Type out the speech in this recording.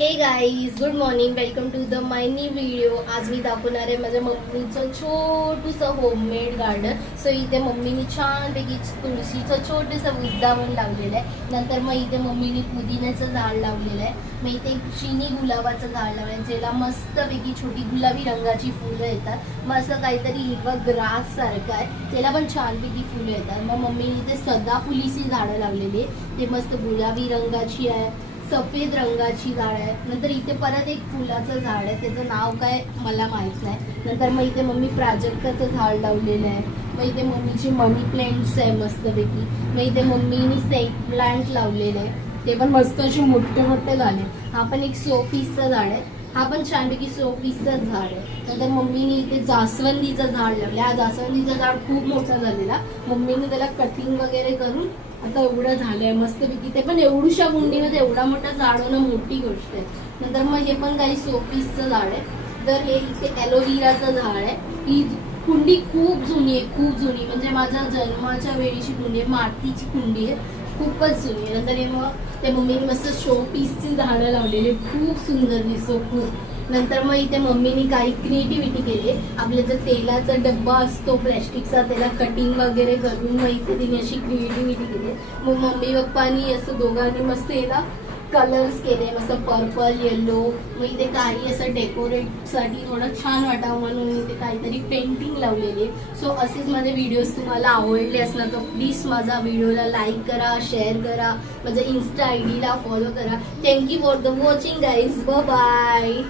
हे guys, good morning. Welcome to the my new video. आज मी दाखवणार आहे माझ्या मम्मीचं छोटूसं होममेड गार्डन. सो इथे मम्मीने छानपैकी तुळशीचं छोटंसं वृंदावन लावलेलं आहे. नंतर मग इथे मम्मीने पुदिन्याचं झाड लावलेलं आहे. मग इथे चिनी गुलाबाचं झाड लावलं आहे, ज्याला मस्तपैकी छोटी गुलाबी रंगाची फुलं येतात. मग असं काहीतरी हिरवं ग्रास सारखं आहे, त्याला पण छानपैकी फुलं येतात. मग मम्मीने इथे सदाफुलीची झाडं लावलेली आहे, ते मस्त गुलाबी रंगाची आहे, सफेद रंगाची झाड आहे. नंतर इथे परत एक फुलाचं झाड आहे, त्याचं नाव काय मला माहीत नाही. नंतर मग इथे मम्मी प्राजक्ताचं झाड लावलेलं आहे. मग इथे मम्मीची मनी प्लांट्स आहे मस्तपैकी. मग इथे मम्मीनी सेट प्लांट लावलेले आहे, ते पण मस्त असे मोठे मोठे झाले. हा पण एक शो पीसचं झाड आहे, हा पण छानपैकी शो पीसचं झाड आहे. नंतर मम्मीने इथे जास्वंदीचं झाड लावलं. हा जास्वंदीचं झाड खूप मोठं झालेला, मम्मीने त्याला कटिंग वगैरे करून आता एवढं झालंय मस्तपैकी. ते पण एवढूशा कुंडीमध्ये एवढा मोठा झाड होणं मोठी गोष्ट आहे. नंतर मग हे पण काही शोपीसचं झाड आहे. तर हे इथे ॲलोव्हेराचं झाड आहे. ही कुंडी खूप जुनी आहे, खूप जुनी, म्हणजे माझ्या जन्माच्या वेळीची कुंडी आहे, मातीची कुंडी आहे, खूपच जुनी आहे. नंतर हे मग ते मम्मीने मस्त शोपीसची झाडं लावलेली, खूप सुंदर दिसतो खूप. नंतर मग इथे मम्मीने काही क्रिएटिव्हिटी केली. आपल्या जर तेलाचा डब्बा असतो प्लॅस्टिकचा, त्याला कटिंग वगैरे करून मग इथे तिने अशी क्रिएटिव्हिटी केली. मग मम्मी पप्पानी असं दोघांनी मस्त याला कलर्स केले, मस्त पर्पल येलो. मग इथे काही असं डेकोरेटसाठी थोडं छान वाटावं म्हणून इथे काहीतरी पेंटिंग लावलेली आहे. सो असेच माझे व्हिडिओज तुम्हाला आवडले असणार तर प्लीज माझा व्हिडिओला लाईक करा, शेअर करा, माझ्या इन्स्टा ID ला फॉलो करा. Thank you for the watching guys. Bye.